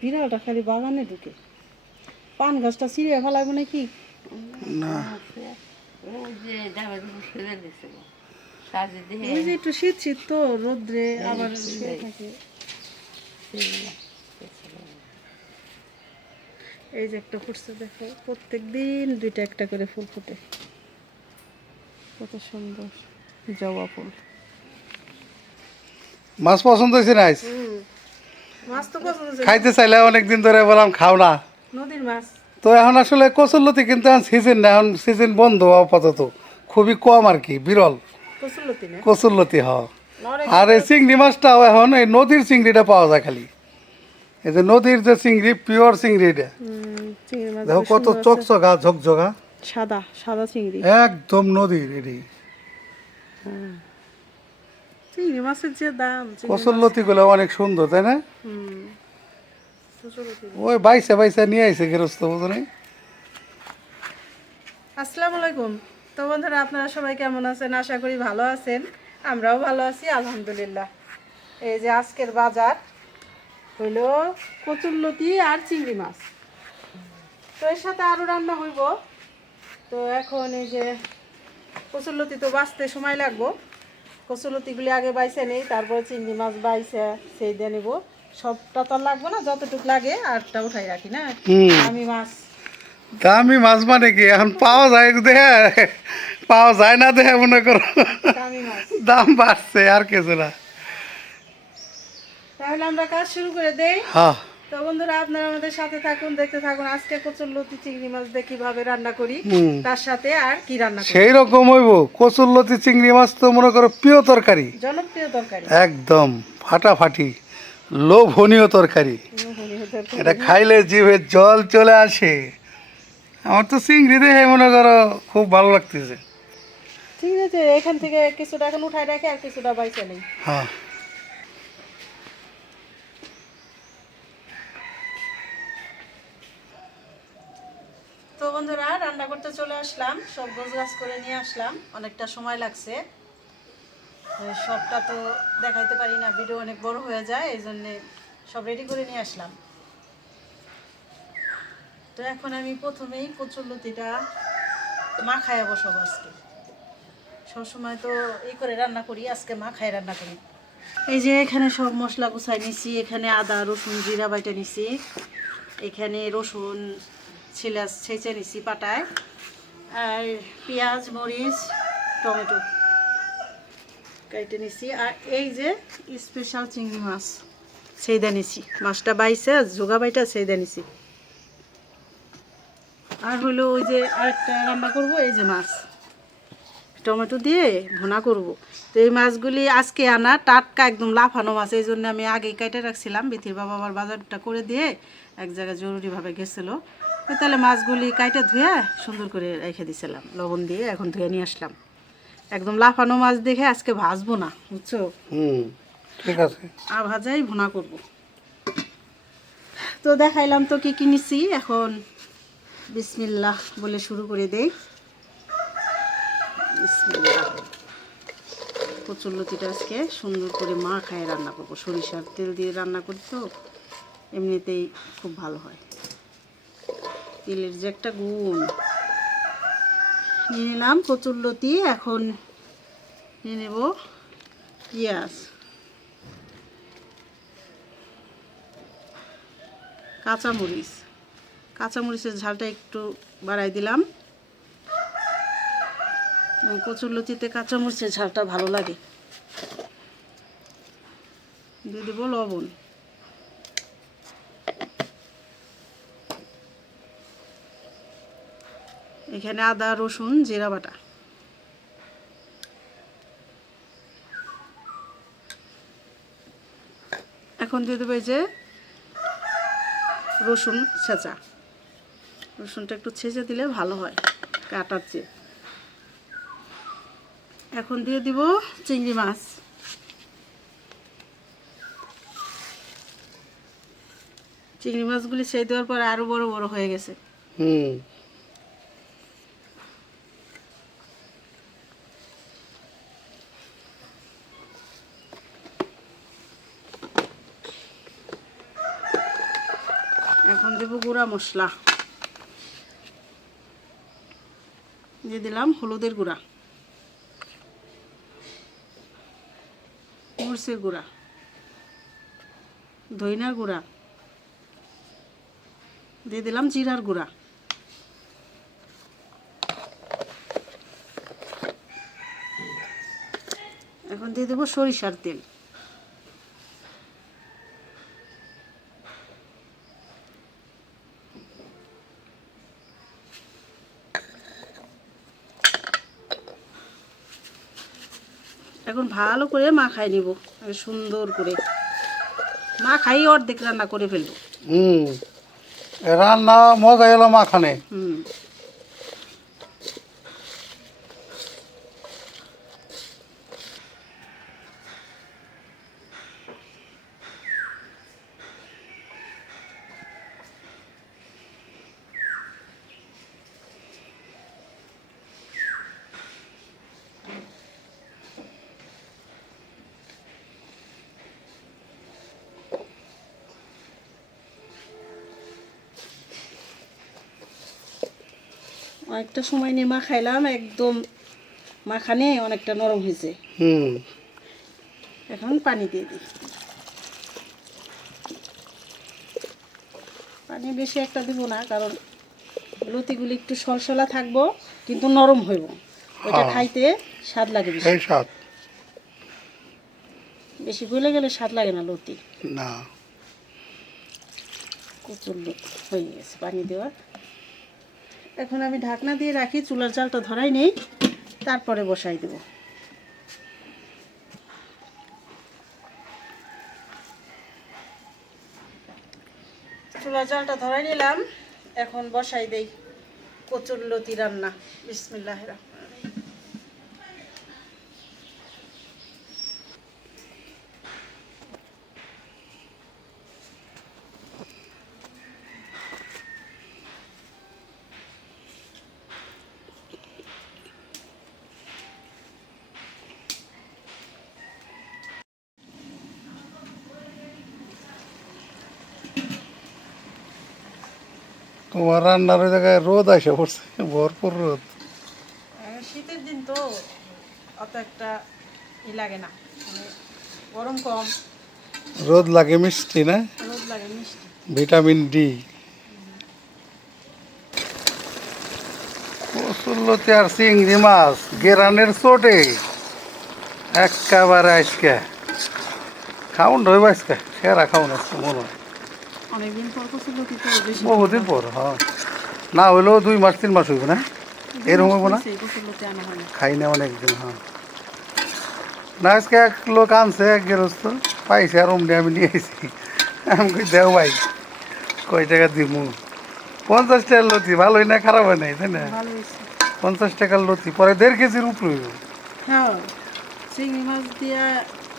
বিড়ালটা খালি বাগানে ঢুকে। পান গাছটা ছিঁড়ে ফেলাবো নাকি? না ওই যে একটু শীত শীত তো রোদ্রে আবার শুয়ে থাকে। এই যে একটা ফুটছে দেখো, প্রত্যেক দিন দুইটা একটা করে ফুল ফোটে, কত সুন্দর জবা ফুল। মাছ পছন্দ হয়েছে না আইস? মাছ তো পছন্দ, খাইতে চাইলে অনেকদিন ধরে বললাম খাও না। নদীর মাছ। তো এখন আসলে কচুরলতি কিন্তু এখন সিজন না, এখন সিজন বন্ধ আপাতত, খুবই কম আর কি, বিরল কচুরলতি না? কচুরলতি হওয়া। অনেক আর এই চিংড়ি মাছটাও এখন এই নদীর চিংড়িটা পাওয়া যায় খালি, এই যে নদীর যে চিংড়ি, পিওর চিংড়ি এটা চিংড়ি মাছ দেখো কত চকচকা ঝকঝকা, সাদা সাদা চিংড়ি। একদম নদীর এটি। চিংড়ি মাছের যে দাম, কচুরলতি গুলো অনেক সুন্দর তাই না? কচুরলতি। ওই বাইসে বাইসে নিয়ে আইছে গৃহস্থ, বুঝলি? আসসালামু আলাইকুম। তো বন্ধুরা, আপনারা সবাই কেমন আছেন? আশা করি ভালো আছেন। আমরাও ভালো আছি আলহামদুলিল্লাহ। এই যে আজকের বাজার হইল কচুরলতি আর চিংড়ি মাছ, তো এর সাথে আরও রান্না হইব। তো এখন এই যে কচুরলতি তো বাছতে সময় লাগবো, কচুরলতিগুলি আগে বাইছে নেই, তারপরে চিংড়ি মাছ বাইছে সেই দিয়ে নেবো। সবটা তো লাগবে না, যতটুকু লাগে আরটা উঠাই রাখি না আমি মাছ। দামি মাছ মানে কি এখন পাওয়া যায় দেখে, পাওয়া যায় না দেখে মনে করো দামি মাছ। দাম বাড়ছে আর কিছু না। তাহলে আমরা কাজ শুরু করে দেই। হ্যাঁ, তো বন্ধুরা, আপনারা আমাদের সাথে থাকুন, দেখতে থাকুন আজকে কচুরলতি চিংড়ি মাছ দিয়ে কিভাবে রান্না করি, তার সাথে আর কি রান্না করি। সেই রকম হইব। কচুরলতি চিংড়ি মাছ তো মনে করো প্রিয় তরকারি, জনপ্রিয় তরকারি, একদম ফাটাফাটি লোভনীয় তরকারি। এটা খাইলে জিভে জল চলে আসে। আমার তো চিংড়ি দেখে মনে করো খুব ভালো লাগতেছে। ঠিক আছে, এখান থেকে কিছুটা এখন উঠাই রাখি আর কিছুটা বাইচে নেই। হ্যাঁ, তো বন্ধুরা, রান্না করতে চলে আসলাম, সব গোছগাছ করে নিয়ে আসলাম, অনেকটা সময় লাগছে। সবটা তো দেখাইতে পারি না, ভিডিও অনেক বড় হয়ে যায়, এই জন্যে সব রেডি করে নিয়ে আসলাম। তো এখন আমি প্রথমেই কচুরলতিটা মাখায় বসাবো আজকে। সবসময় তো এই করে রান্না করি, আজকে মাখায় রান্না করি। এই যে এখানে সব মশলা গুছাই নিছি, এখানে আদা রসুন জিরা বাইটা নিছি, এখানে রসুন ছেঁচে নিছি পাটায়, আর পেঁয়াজ মরিচ টমেটো কেটে নিছি, আর এই যে স্পেশাল চিংড়ি মাছ সেইদা নিছি, মাছটা বাইছে জোগা বাইটা সেইদা নিছি। আর হলো ওই যে আরেকটা রান্না করব, এই যে মাছ টমেটো দিয়ে ভুনা করব। তো এই মাছগুলি আজকে আনা টাটকা, একদম লাফানো মাছ, এই জন্য আমি আগেই কেটে রাখছিলাম। বিথির বাবা আবার বাজারটা করে দিয়ে এক জায়গায় জরুরিভাবে গেছিলো, তো তাহলে মাছগুলি কাইটে ধুয়ে সুন্দর করে রেখে দিয়েছিলাম লবণ দিয়ে, এখন ধুয়ে নিয়ে আসলাম। একদম লাফানো মাছ দেখে আজকে ভাজবো না, বুঝছো? ঠিক আছে, আর ভাজাই ভুনা করব। তো দেখাইলাম তো কি কিনেছি, এখন বিসমিল্লাহ বলে শুরু করে দেই। বিসমিল্লাহ। কচুরলতিটা আজকে সুন্দর করে মাখায় রান্না করবো, সরিষার তেল দিয়ে রান্না করি তো এমনিতেই খুব ভালো হয়। তেলের যে একটা গুণ। নিয়ে নিলাম কচুরলতি, এখন নিয়ে নেব পেঁয়াজ, কাঁচামরিচ, কাঁচামরিচের ঝালটা একটু বাড়াই দিলাম, কচুরলতিতে কাঁচামরিচের ঝালটা ভালো লাগে। দিয়ে দেবো লবণ, এখানে আদা রসুন জিরা বাটা, এখন দিয়ে দেবো এই যে রসুন ছেঁচা, রসুনটা একটু ছেঁচে দিলে ভালো হয় কাটার চেয়ে। এখন দিয়ে দিব চিংড়ি মাছ, চিংড়ি মাছগুলি ছেড়ে দেওয়ার পর আরও বড় বড় হয়ে গেছে। এখন দেবো গুঁড়া মশলা, দিয়ে দিলাম হলুদের গুঁড়া, মরিচের গুঁড়া, ধইনার গুঁড়া, দিয়ে দিলাম জিরার গুঁড়া, এখন দিয়ে দেবো সরিষার তেল, এখন ভালো করে মাখাই নিব, সুন্দর করে মাখাই অর্ধেক রান্না করে ফেলবো। রান্না মজা এলো মাখানে। অনেকটা সময় নিয়ে মাখাইলাম, একদম মাখানে অনেকটা নরম হয়েছে। এখন পানি দিয়ে দিই, পানি বেশি একটা দিব না, কারণ লতিগুলি একটু সলসলা থাকবো কিন্তু নরম হইব, ওইটা খাইতে স্বাদ লাগে বেশি। এই স্বাদ বেশি গলে গেলে স্বাদ লাগে না লতি। না, কচুর লতি হয়ে গেছে পানি দেওয়া। এখন আমি ঢাকনা দিয়ে রাখি, চুলার জালটা ধরাই নেই, তারপরে বসাই দেব। চুলার জালটা ধরাই নিলাম, এখন বসাই দেই কচুর লতি রান্না। বিসমিল্লাহির রহমানির রহিম। তোমার রান্নার ওই জায়গায় রোদ আসে পড়ছে, ভরপুর রোদ। শীতের দিন তো অত একটা লাগে না, মানে গরম কম, রোদ লাগে মিষ্টি না, রোদ লাগে মিষ্টি। Vitamin D. কচুরলতি আর চিংড়ি মাছ গেরানের চোটে একেবারে আজকে খাউন রইব, আজকে সেরা খাউন আজকে মনে হয়। অনেকদিন পর কচুর লতি তো বেশি বহুদিন পর, হ্যাঁ, না হইলেও 2 মাস 3 মাস হইব না, এরকম হইব না, কচুর লতি আনা হয় না। খাই না অনেকদিন। হ্যাঁ, না আজকে এক লোক আনছে, এক গেরস্ত পাইছে, আর অমনি আমি নিয়ে এসেছি। আমি কই দেও ভাই, কয় টাকা দিব? 50 টাকার লতি, ভালোই না খারাপ হয় নাই, তাই না? ভালো হয়েছে। 50 টাকার লতি পরে 1.5 কেজির উপরে হইব। হ্যাঁ, চিংড়ি মাছ দিয়া,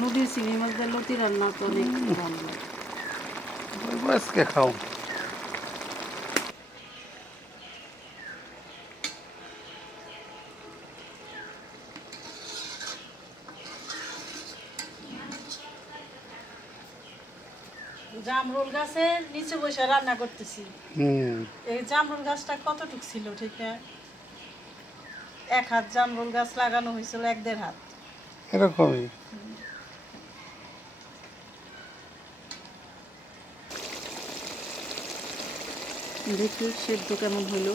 নদীর চিংড়ি মাছ দিয়ে লতি রান্না তো অনেক ভালো লাগে। হইব আজকে খাও। জামরুল গাছের নিচে বসে রান্না করতেছি। এই জামরুল গাছটা কতটুক ছিল ঠিক না, 1 হাত জামরুল গাছ লাগানো হয়েছিল, 1-1.5 হাত। এরকমই। দেখি সেদ্ধ কেমন হইলো।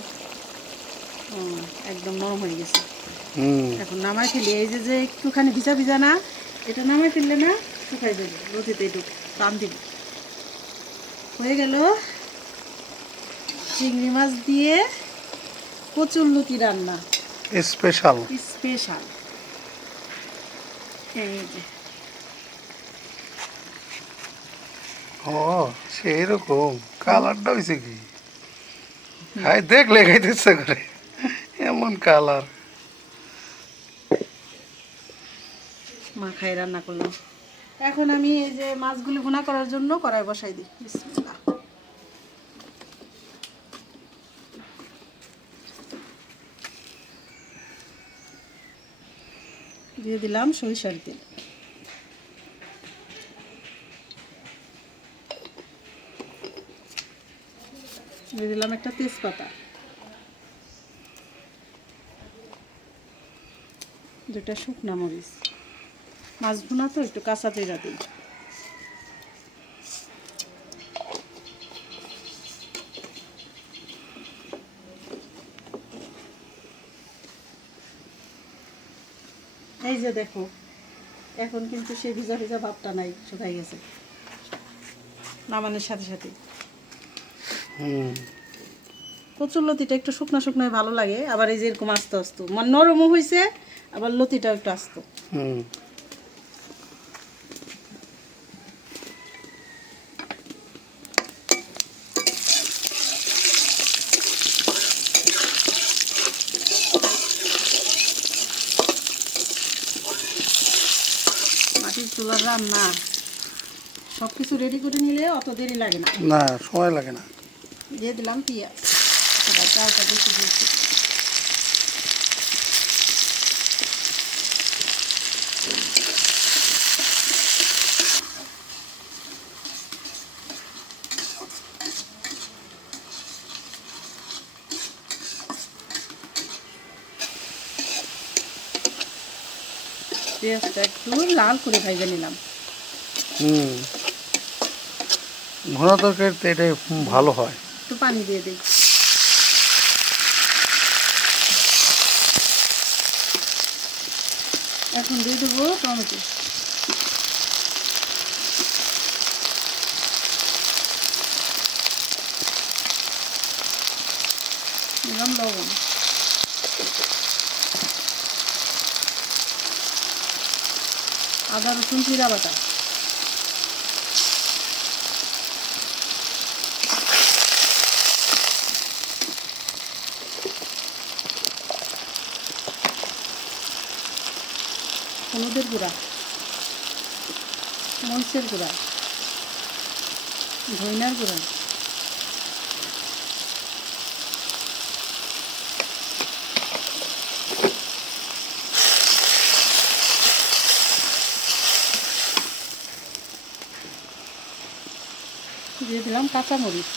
একদম নরম হয়ে গেছে। এখন নামাই ফেলি, এই যে যে একটুখানি ভিজা ভিজা না, এটা নামাই ফেললে না শুকাই যাবে, রোদেতে একটু টান দিব। হয়ে গেল চিংড়ি মাছ দিয়ে কচুর লতি রান্না স্পেশাল। স্পেশাল। এই যে ও সেই রকম কালারটা হয়েছে কি, খাই দেখলে খাইতে ইচ্ছা করে, এমন কালার। মাখায় রান্না করলাম। এখন আমি এই যে মাছগুলি ভুনা করার জন্য কড়াই বসাই দিই। বিসমিল্লাহ। দিয়ে দিলাম সরিষার তেল, দিয়ে দিলাম একটা তেজপাতা, 2টা শুকনা মরিচ। মাছ ভুনা তো একটু কাঁচা জিরা দিই। এই যে দেখো, এখন কিন্তু সেই ভিজা ভিজা ভাবটা নাই, শুকাই গেছে নামানোর সাথে সাথে। কচুর লতিটা একটু শুকনো শুকনো ভালো লাগে, আবার এই যে এরকম আস্তে আস্তে মানে নরমও হয়েছে, আবার লতিটাও একটু আস্ত। মাটির চুলার রান্না সব কিছু রেডি করে নিলে অত দেরি লাগে না। না, সময় লাগে না। দিয়ে দিলাম পেঁয়াজ, এবার চালটা বেশি দিয়েছি। পেঁয়াজটা একটু লাল করে ভেজে নিলাম। ঘোড়া তরকারিতে এটাই ভালো হয়। একটু পানি দিয়ে দিই। এখন দিয়ে দেবো টমেটো। দিলাম লবণ। আদা রসুন জিরা বাটা। হলুদের গুঁড়া, মরিচের গুঁড়া, ধইনার গুঁড়া, দিয়ে দিলাম কাঁচামরিচ।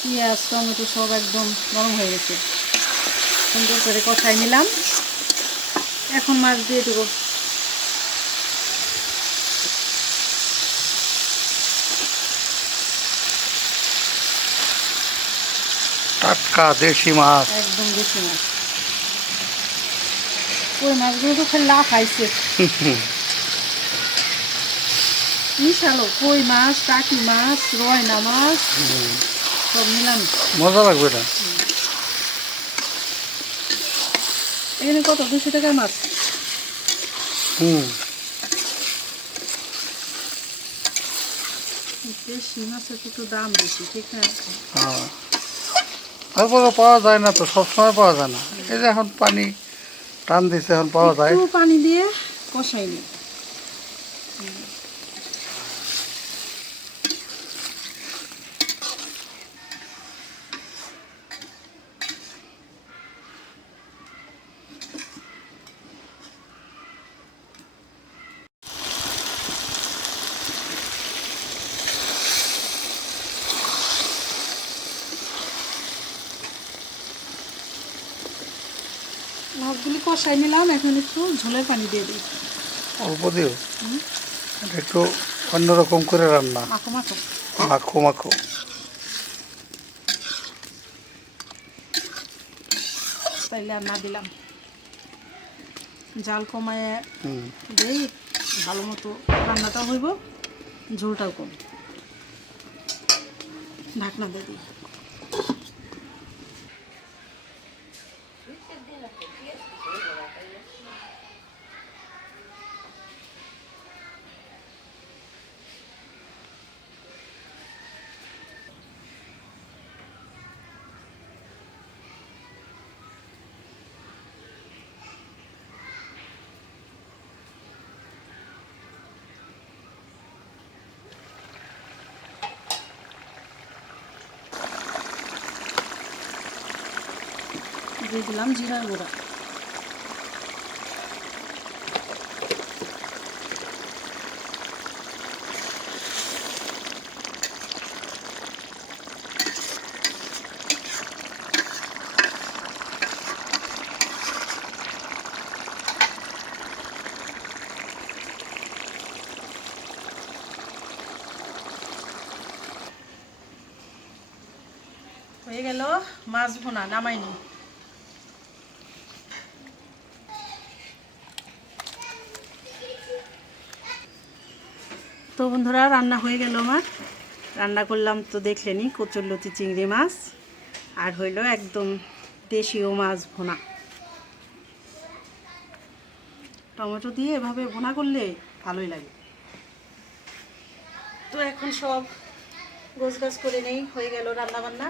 পেঁয়াজ টমেটো সব একদম নরম হয়ে গেছে, সুন্দর করে কষাই নিলাম। এখন মাছ দিয়ে দেবো। টাটকা দেশি মাছ। একদম দেশি মাছ। ওই মাছগুলো তো খালি লাফ খাইছে। মিশালো কই মাছ, টাকি মাছ, রয়না মাছ সব নিলাম। মজা লাগবে এটা। এখানে কত 200 টাকার মাছ। দেশি মাছের একটু দাম বেশি, ঠিক না? তারপরে পাওয়া যায় না তো, সবসময় পাওয়া যায় না। এই যে এখন পানি টান দিছে, এখন পাওয়া যায়। একটু পানি দিয়ে কষাই নি। মাছগুলি কষাই নিলাম, এখন একটু ঝোলের পানি দিয়ে দিই। অল্প দিও, এটা একটু অন্যরকম করে রান্না। মাখো মাখো। মাখো মাখো। তাইলে আর না দিলাম, জাল কমায় দেই, ভালো মতো রান্নাটাও হইব, ঝোলটাও কম। ঢাকনা দিয়ে দিই। দিয়ে দিলাম জিরার গুঁড়া। হয়ে গেল মাছ ভুনা, নামাইনি। তো বন্ধুরা রান্না হয়ে গেল আমার। রান্না করলাম তো দেখলেনি, কচুরলতি চিংড়ি মাছ আর হইল একদম দেশীয় মাছ ভুনা। টমেটো দিয়ে এভাবে ভুনা করলে ভালোই লাগে। তো এখন সব গোছগাছ করে নেই, হয়ে গেল রান্না বান্না।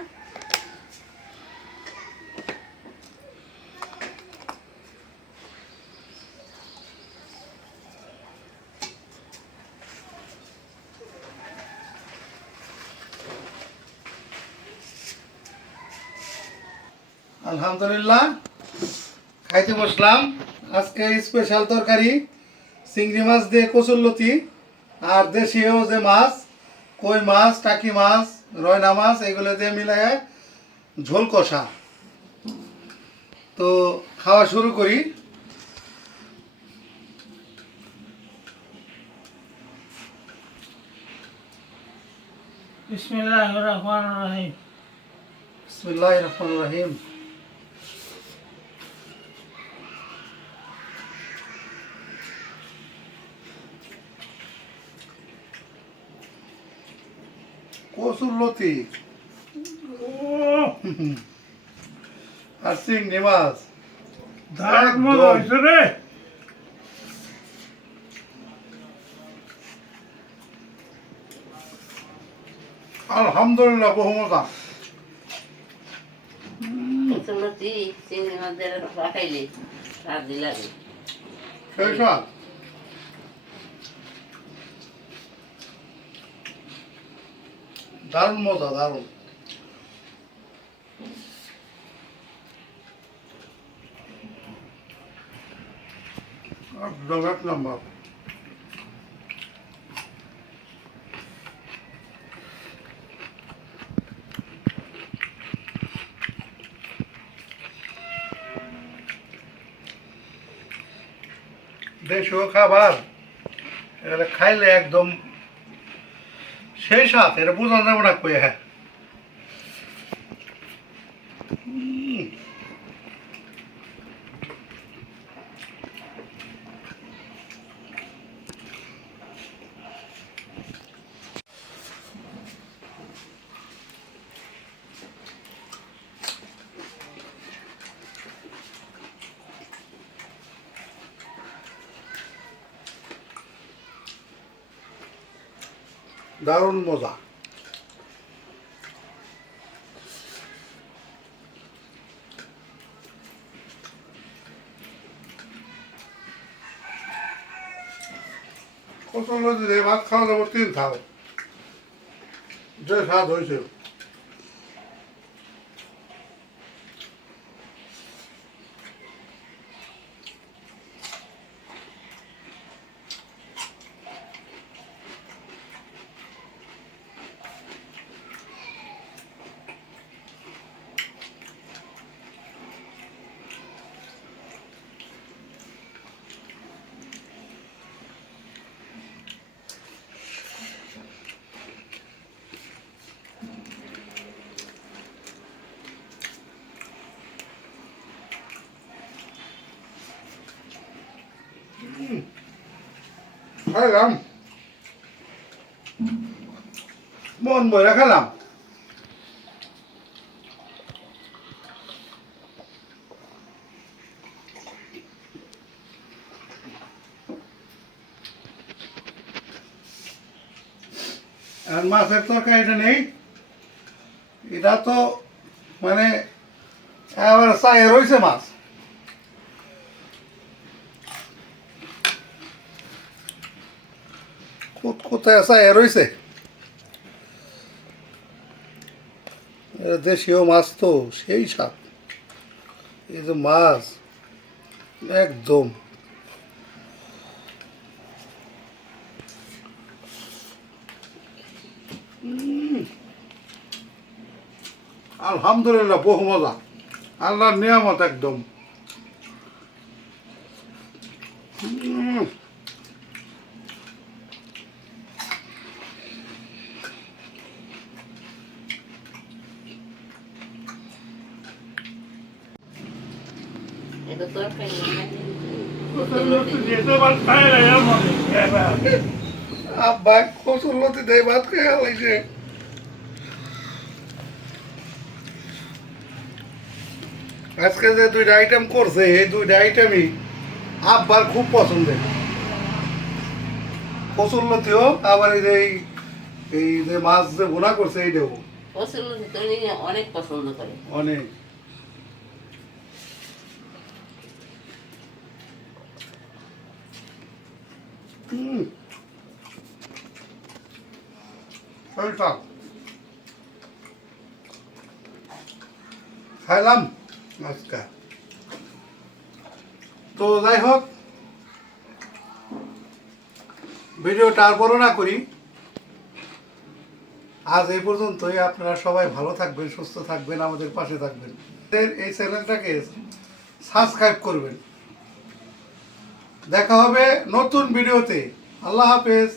আলহামদুলিল্লাহ খাইতে বসলাম। আজকে স্পেশাল তরকারি চিংড়ি মাছ দিয়ে কচুরলতি আর দেশীয় যে মাছ কই মাছ, টাকি মাছ, রয়না মাছ এগুলো দিয়ে মিলায় ঝোল কষা। তো খাওয়া শুরু করি। বিসমিল্লাহির রহমানির রহিম। বিসমিল্লাহির রহমানির রহিম। কচুরলতি আর চিংড়ি মাছ দারুণ মজা হয়েছে রে। আলহামদুলিল্লাহ বহু মজা। কচুরলতি চিংড়ি মাছের পাকাইলে স্বাদ লাগে। সেই স্বাদ। দারুণ মজা, দারুণ। একদম এক নম্বর। দেশীয় খাবার এগুলো খাইলে একদম সেই স্বাদ, এটা বোঝা যাবে না কই। হ্যাঁ দারুণ মজা। কচুরলতি দিয়ে ভাত খাওয়া যাবো 3 থাল, যে স্বাদ হয়েছে। খাইলাম, মন ভরে খেলাম। আর মাছের তরকারিটা নেই, এটা তো মানে আবার চায়ে রয়েছে মাছ। কোথায় চায়ে রয়েছে। দেশীয় মাছ তো সেই স্বাদ। এই যে মাছ একদম আলহামদুলিল্লাহ বহু মজা আল্লাহর নিয়ামত একদম এটা তরকারি যেতে পার খাই লাগে মনে আব্বা কচুরলতি দেয় ভাত খেয়ে লাগছে আজকে যে দুইটা আইটেম করছে এই দুইটা আইটেমই আব্বার খুব পছন্দের কচুরলতিও আবার এই যে মাছ যে বোনা করছে এইটাও পছন্দ তৈরি অনেক পছন্দ করে অনেক খাইলাম আজকে তো যাই হোক ভিডিওটা আর বড় না করি আজ এই পর্যন্তই আপনারা সবাই ভালো থাকবেন সুস্থ থাকবেন আমাদের পাশে থাকবেন এই চ্যানেলটাকে সাবস্ক্রাইব করবেন দেখা হবে নতুন ভিডিওতে আল্লাহ হাফেজ